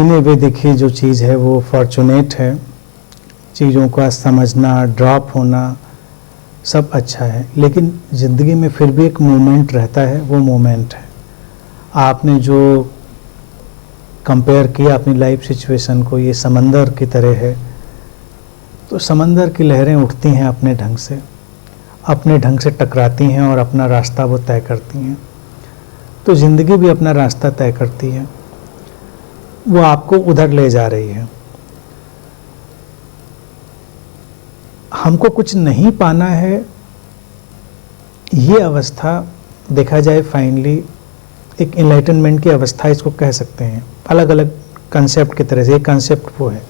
इन ए वे देखिए जो चीज़ है वो फॉर्चुनेट है, चीज़ों का समझना, ड्रॉप होना सब अच्छा है, लेकिन ज़िंदगी में फिर भी एक मोमेंट रहता है, वो मोमेंट है। आपने जो कंपेयर किया अपनी लाइफ सिचुएशन को, ये समंदर की तरह है, तो समंदर की लहरें उठती हैं अपने ढंग से टकराती हैं और अपना रास्ता वो तय करती हैं। तो ज़िंदगी भी अपना रास्ता तय करती है, वो आपको उधर ले जा रही है। हमको कुछ नहीं पाना है, ये अवस्था देखा जाए फाइनली एक एनलाइटनमेंट की अवस्था इसको कह सकते हैं, अलग अलग कंसेप्ट की तरह से। एक कंसेप्ट वो है,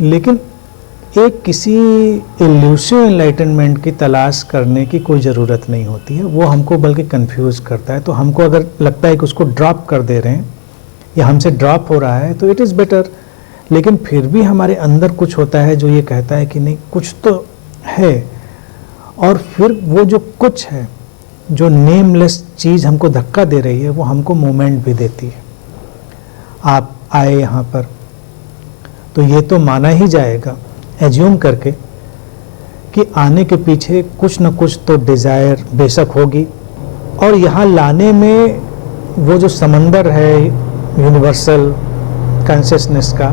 लेकिन एक किसी इल्यूसिव एनलाइटनमेंट की तलाश करने की कोई ज़रूरत नहीं होती है, वो हमको बल्कि कंफ्यूज करता है। तो हमको अगर लगता है कि उसको ड्रॉप कर दे रहे हैं या हमसे ड्रॉप हो रहा है तो इट इज़ बेटर, लेकिन फिर भी हमारे अंदर कुछ होता है जो ये कहता है कि नहीं कुछ तो है। और फिर वो जो कुछ है, जो नेमलेस चीज़ हमको धक्का दे रही है, वो हमको मोमेंट भी देती है। आप आए यहाँ पर तो ये तो माना ही जाएगा एज्यूम करके कि आने के पीछे कुछ न कुछ तो डिज़ायर बेशक होगी, और यहाँ लाने में वो जो समंदर है यूनिवर्सल कॉन्शियसनेस का,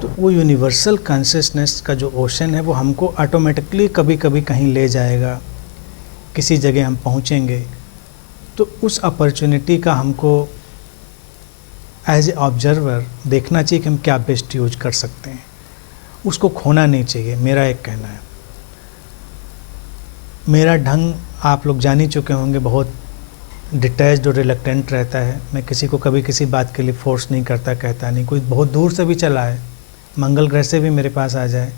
तो वो यूनिवर्सल कॉन्शियसनेस का जो ओशन है वो हमको ऑटोमेटिकली कभी कभी कहीं ले जाएगा, किसी जगह हम पहुँचेंगे। तो उस अपॉर्चुनिटी का हमको एज ए ऑब्जर्वर देखना चाहिए कि हम क्या बेस्ट यूज कर सकते हैं, उसको खोना नहीं चाहिए, मेरा एक कहना है। मेरा ढंग आप लोग जान ही चुके होंगे, बहुत डिटैच्ड और रिलक्टेंट रहता है। मैं किसी को कभी किसी बात के लिए फोर्स नहीं करता, कहता नहीं। कोई बहुत दूर से भी चला है, मंगल ग्रह से भी मेरे पास आ जाए,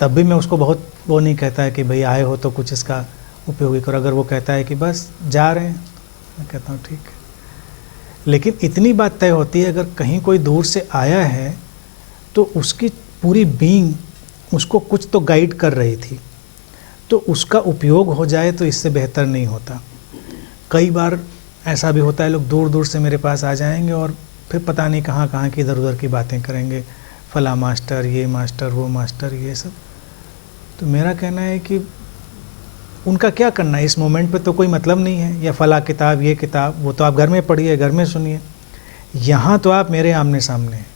तब भी मैं उसको बहुत वो नहीं कहता है कि भाई आए हो तो कुछ इसका उपयोगी करो। अगर वो कहता है कि बस जा रहे हैं, मैं कहता हूँ ठीक है। लेकिन इतनी बात तय होती है, अगर कहीं कोई दूर से आया है तो उसकी पूरी बीइंग उसको कुछ तो गाइड कर रही थी, तो उसका उपयोग हो जाए तो इससे बेहतर नहीं होता। कई बार ऐसा भी होता है, लोग दूर दूर से मेरे पास आ जाएंगे और फिर पता नहीं कहाँ कहाँ की इधर उधर की बातें करेंगे, फला मास्टर, ये मास्टर, वो मास्टर, ये सब। तो मेरा कहना है कि उनका क्या करना है, इस मोमेंट पे तो कोई मतलब नहीं है। या फला किताब, ये किताब, वो तो आप घर में पढ़िए, घर में सुनिए। यहाँ तो आप मेरे आमने सामने हैं।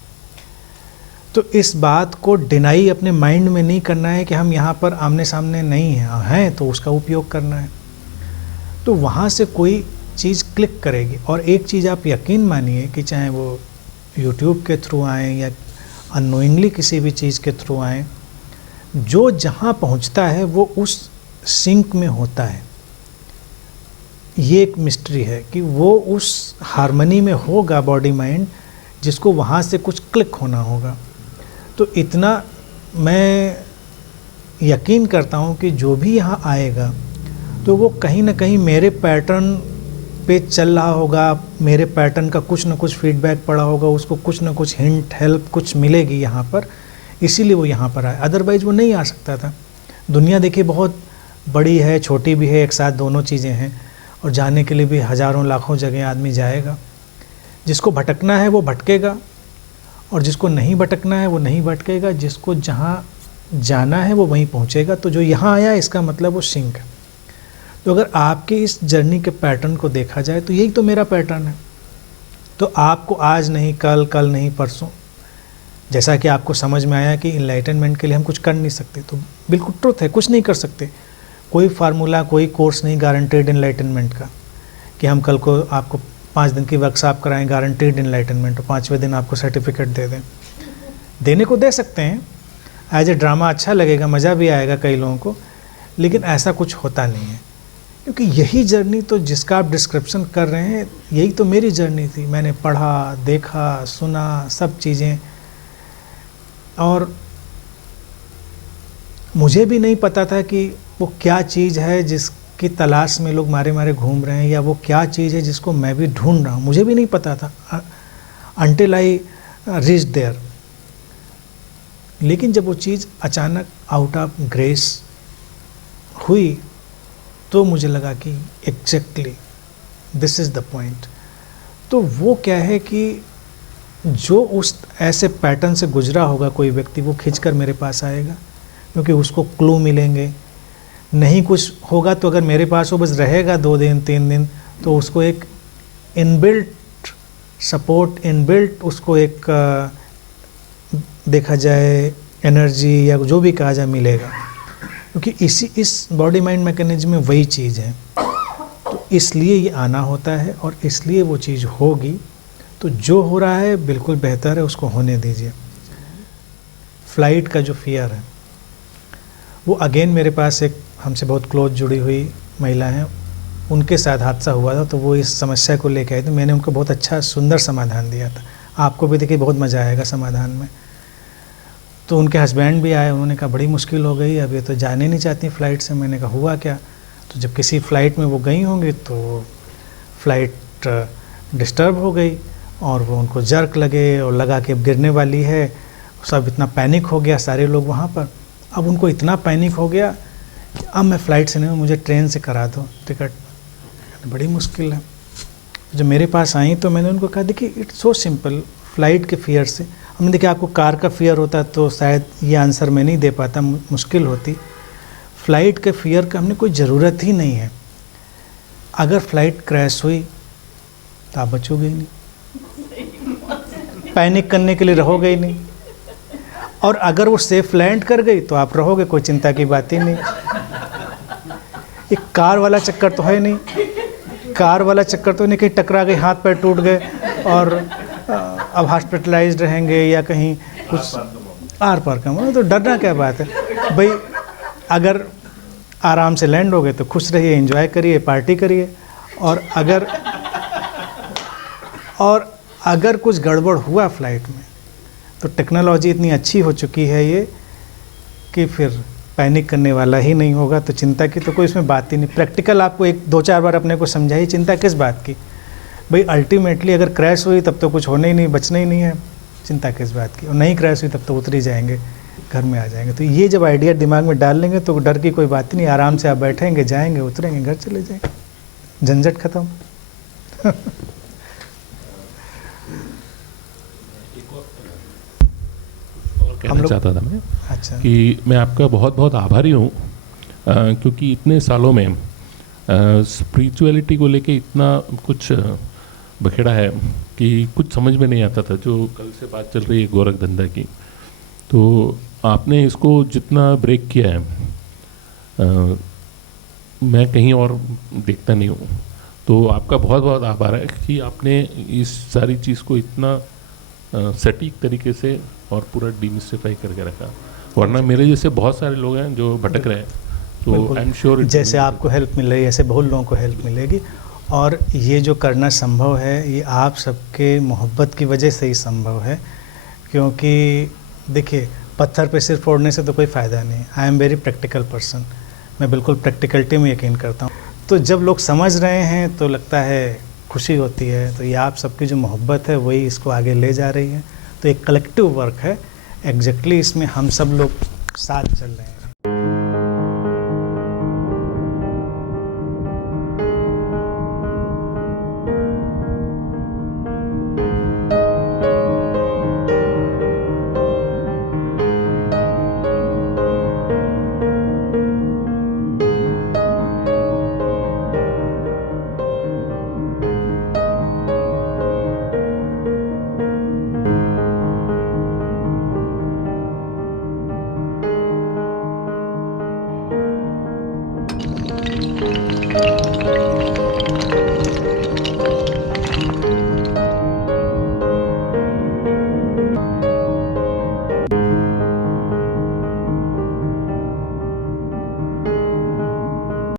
तो इस बात को डिनाई अपने माइंड में नहीं करना है कि हम यहाँ पर आमने सामने नहीं हैं, तो उसका उपयोग करना है। तो वहाँ से कोई चीज़ क्लिक करेगी। और एक चीज़ आप यकीन मानिए कि चाहे वो यूट्यूब के थ्रू आएँ या अननोइंगली किसी भी चीज़ के थ्रू आएँ, जो जहाँ पहुँचता है वो उस सिंक में होता है। ये एक मिस्ट्री है कि वो उस हार्मनी में होगा बॉडी माइंड, जिसको वहाँ से कुछ क्लिक होना होगा। तो इतना मैं यकीन करता हूँ कि जो भी यहाँ आएगा तो वो कहीं ना कहीं मेरे पैटर्न पे चल रहा होगा, मेरे पैटर्न का कुछ ना कुछ फीडबैक पड़ा होगा, उसको कुछ ना कुछ हिंट, हेल्प कुछ मिलेगी यहाँ पर, इसीलिए वो यहाँ पर आए। अदरवाइज़ वो नहीं आ सकता था। दुनिया देखिए बहुत बड़ी है, छोटी भी है, एक साथ दोनों चीज़ें हैं, और जाने के लिए भी हज़ारों लाखों जगह आदमी जाएगा। जिसको भटकना है वो भटकेगा, और जिसको नहीं भटकना है वो नहीं भटकेगा। जिसको जहाँ जाना है वो वहीं पहुँचेगा। तो जो यहाँ आया इसका मतलब वो सिंक है। तो अगर आपके इस जर्नी के पैटर्न को देखा जाए तो यही तो मेरा पैटर्न है। तो आपको आज नहीं कल, कल नहीं परसों, जैसा कि आपको समझ में आया कि इनलाइटनमेंट के लिए हम कुछ कर नहीं सकते, तो बिल्कुल ट्रुथ है, कुछ नहीं कर सकते। कोई फार्मूला, कोई कोर्स नहीं गारंटेड इनलाइटनमेंट का कि हम कल को आपको 5 दिन की वर्कशॉप कराएं गारंटेड इनलाइटनमेंट, और 5वें दिन आपको सर्टिफिकेट दे दें। देने को दे सकते हैं, एज ए ड्रामा अच्छा लगेगा, मज़ा भी आएगा कई लोगों को, लेकिन ऐसा कुछ होता नहीं है। क्योंकि यही जर्नी तो जिसका आप डिस्क्रिप्शन कर रहे हैं, यही तो मेरी जर्नी थी। मैंने पढ़ा, देखा, सुना सब चीज़ें, और मुझे भी नहीं पता था कि वो क्या चीज़ है जिसकी तलाश में लोग मारे मारे घूम रहे हैं, या वो क्या चीज़ है जिसको मैं भी ढूंढ रहा हूँ। मुझे भी नहीं पता था until I reached there। लेकिन जब वो चीज़ अचानक आउट ऑफ ग्रेस हुई तो मुझे लगा कि exactly this is the point. तो वो क्या है कि जो उस ऐसे पैटर्न से गुजरा होगा कोई व्यक्ति, वो खींचकर मेरे पास आएगा, क्योंकि उसको क्लू मिलेंगे। नहीं कुछ होगा तो अगर मेरे पास वो बस रहेगा 2 दिन 3 दिन, तो उसको एक इनबिल्ट सपोर्ट, इनबिल्ट उसको एक देखा जाए एनर्जी या जो भी कहा जाए मिलेगा, क्योंकि इस बॉडी माइंड मैकेनिज्म में वही चीज़ है। तो इसलिए ये आना होता है और इसलिए वो चीज़ होगी। तो जो हो रहा है बिल्कुल बेहतर है, उसको होने दीजिए। फ्लाइट का जो फियर है वो अगेन मेरे पास एक हमसे बहुत क्लोज जुड़ी हुई महिला हैं, उनके साथ हादसा हुआ था, तो वो इस समस्या को लेके आए थे। मैंने उनको बहुत अच्छा सुंदर समाधान दिया था, आपको भी देखिए बहुत मज़ा आएगा समाधान में। तो उनके हस्बैंड भी आए, उन्होंने कहा बड़ी मुश्किल हो गई, अब ये तो जाने नहीं चाहती फ़्लाइट से। मैंने कहा हुआ क्या? तो जब किसी फ़्लाइट में वो गई होंगी तो फ़्लाइट डिस्टर्ब हो गई और वो उनको जर्क लगे और लगा कि अब गिरने वाली है। सब इतना पैनिक हो गया सारे लोग वहाँ पर। अब उनको इतना पैनिक हो गया कि अब मैं फ़्लाइट से नहीं, मुझे ट्रेन से करा दो टिकट। बड़ी मुश्किल है। जब मेरे पास आई तो मैंने उनको कहा देखिए इट्स सो सिंपल, फ़्लाइट के फ़ियर से हमने देखिए आपको कार का फ़ियर होता तो शायद ये आंसर मैं नहीं दे पाता, मुश्किल होती। फ़्लाइट के फ़ियर का हमने कोई ज़रूरत ही नहीं है। अगर फ़्लाइट क्रैश हुई तो आप बचोगे ही नहीं, पैनिक करने के लिए रहोगे ही नहीं। और अगर वो सेफ लैंड कर गई तो आप रहोगे, कोई चिंता की बात ही नहीं। एक कार वाला चक्कर तो है नहीं, कार वाला चक्कर तो नहीं कहीं टकरा गई, हाथ पैर टूट गए और अब हॉस्पिटलाइज्ड रहेंगे या कहीं कुछ आर पार का, तो डरना क्या बात है भाई। अगर आराम से लैंड हो गए तो खुश रहिए, एंजॉय करिए, पार्टी करिए। और अगर कुछ गड़बड़ हुआ फ्लाइट में तो टेक्नोलॉजी इतनी अच्छी हो चुकी है ये कि फिर पैनिक करने वाला ही नहीं होगा। तो चिंता की तो कोई इसमें बात ही नहीं। प्रैक्टिकल आपको 1-2-4 बार अपने को समझाइए, चिंता किस बात की भाई। अल्टीमेटली अगर क्रैश हुई तब तो कुछ होना ही नहीं, बचना ही नहीं है, चिंता किस बात की। और नहीं क्रैश हुई तब तो उतर ही जाएंगे, घर में आ जाएंगे। तो ये जब आइडिया दिमाग में डाल लेंगे तो डर की कोई बात ही नहीं, आराम से आप बैठेंगे, जाएंगे, उतरेंगे, घर चले जाएंगे, झंझट खत्म। कहना चाहता था मैं अच्छा कि मैं आपका बहुत बहुत आभारी हूँ, क्योंकि इतने सालों में स्पिरिचुअलिटी को लेके इतना कुछ बखेड़ा है कि कुछ समझ में नहीं आता था। जो कल से बात चल रही है गोरख धंधा की, तो आपने इसको जितना ब्रेक किया है मैं कहीं और देखता नहीं हूँ। तो आपका बहुत बहुत आभार है कि आपने इस सारी चीज़ को इतना सटीक तरीके से और पूरा डिमिस्टिफाई करके रखा। वरना मेरे जैसे बहुत सारे लोग हैं जो भटक रहे हैं, तो आई एम श्योर जैसे आपको हेल्प मिल रही है ऐसे बहुत लोगों को हेल्प मिलेगी। और ये जो करना संभव है ये आप सबके मोहब्बत की वजह से ही संभव है, क्योंकि देखिए पत्थर पे सिर फोड़ने से तो कोई फ़ायदा नहीं। I am very practical person, मैं बिल्कुल प्रैक्टिकलिटी में यकीन करता हूँ। तो जब लोग समझ रहे हैं तो लगता है खुशी होती है। तो ये आप सबकी जो मोहब्बत है वही इसको आगे ले जा रही है। तो एक कलेक्टिव वर्क है, एग्जैक्टली इसमें हम सब लोग साथ चल रहे हैं।